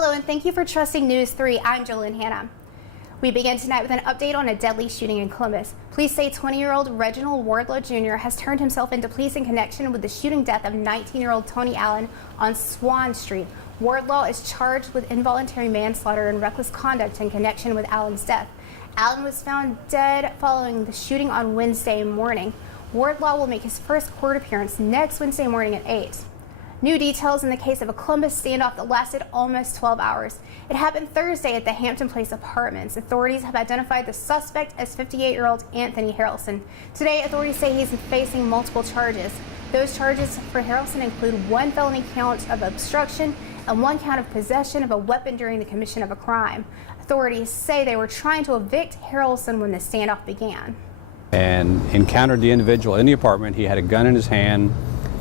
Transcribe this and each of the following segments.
Hello and thank you for trusting News 3. I'm Jolyn Hanna. We begin tonight with an update on a deadly shooting in Columbus. Police say 20-year-old Reginald Wardlow Jr. has turned himself into police in connection with the shooting death of 19-year-old Tony Allen on Swan Street. Wardlow is charged with involuntary manslaughter and reckless conduct in connection with Allen's death. Allen was found dead following the shooting on Wednesday morning. Wardlow will make his first court appearance next Wednesday morning at 8. New details in the case of a Columbus standoff that lasted almost 12 hours. It happened Thursday at the Hampton Place Apartments. Authorities have identified the suspect as 58-year-old Anthony Harrelson. Today, authorities say he's facing multiple charges. Those charges for Harrelson include one felony count of obstruction and one count of possession of a weapon during the commission of a crime. Authorities say they were trying to evict Harrelson when the standoff began. And encountered the individual in the apartment. He had a gun in his hand.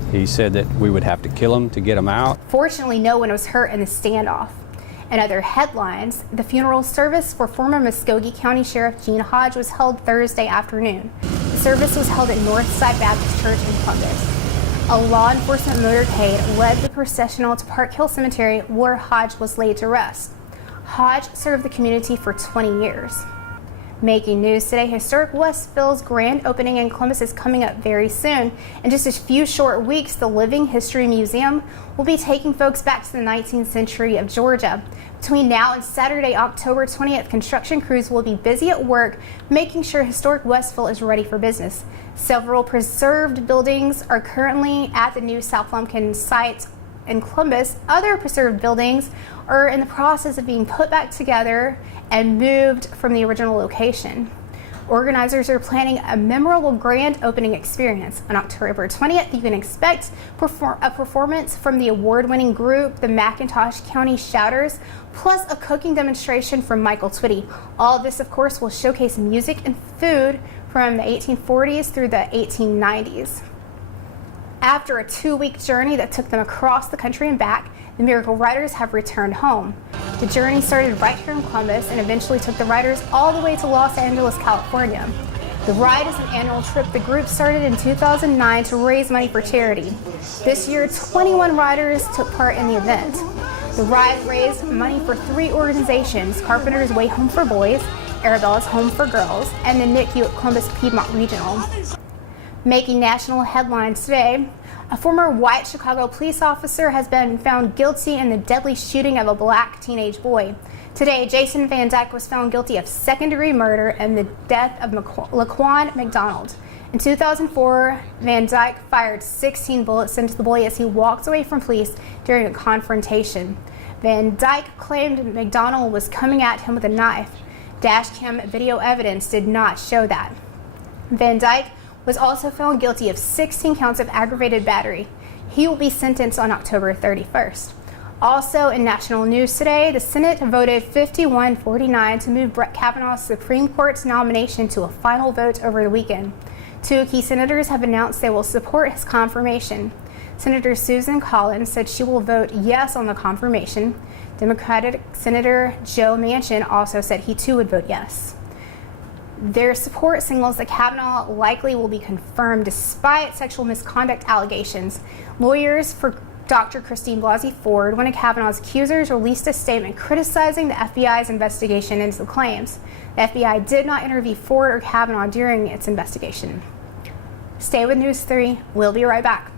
He said that we would have to kill him to get him out. Fortunately, no one was hurt in the standoff. In other headlines, the funeral service for former Muskogee County Sheriff Gene Hodge was held Thursday afternoon. The service was held at Northside Baptist Church in Columbus. A law enforcement motorcade led the processional to Park Hill Cemetery, where Hodge was laid to rest. Hodge served the community for 20 years. Making news today, Historic Westville's grand opening in Columbus is coming up very soon. In just a few short weeks, the Living History Museum will be taking folks back to the 19th century of Georgia. Between now and Saturday, October 20th, construction crews will be busy at work making sure Historic Westville is ready for business. Several preserved buildings are currently at the new South Lumpkin site in Columbus. Other preserved buildings are in the process of being put back together and moved from the original location. Organizers are planning a memorable grand opening experience. On October 20th, you can expect a performance from the award-winning group, the McIntosh County Shouters, plus a cooking demonstration from Michael Twitty. All of this, of course, will showcase music and food from the 1840s through the 1890s. After a 2-week journey that took them across the country and back, the Miracle Riders have returned home. The journey started right here in Columbus and eventually took the Riders all the way to Los Angeles, California. The ride is an annual trip the group started in 2009 to raise money for charity. This year, 21 riders took part in the event. The ride raised money for 3 organizations: Carpenter's Way Home for Boys, Arabella's Home for Girls, and the NICU at Columbus Piedmont Regional. Making national headlines today, a former white Chicago police officer has been found guilty in the deadly shooting of a black teenage boy. Today, Jason Van Dyke was found guilty of second-degree murder and the death of Laquan McDonald. In 2004, Van Dyke fired 16 bullets into the boy as he walked away from police during a confrontation. Van Dyke claimed McDonald was coming at him with a knife. Dashcam video evidence did not show that. Van Dyke was also found guilty of 16 counts of aggravated battery. He will be sentenced on October 31st. Also in national news today, the Senate voted 51-49 to move Brett Kavanaugh's Supreme Court's nomination to a final vote over the weekend. 2 key senators have announced they will support his confirmation. Senator Susan Collins said she will vote yes on the confirmation. Democratic Senator Joe Manchin also said he too would vote yes. Their support signals that Kavanaugh likely will be confirmed despite sexual misconduct allegations. Lawyers for Dr. Christine Blasey Ford, one of Kavanaugh's accusers, released a statement criticizing the FBI's investigation into the claims. The FBI did not interview Ford or Kavanaugh during its investigation. Stay with News 3. We'll be right back.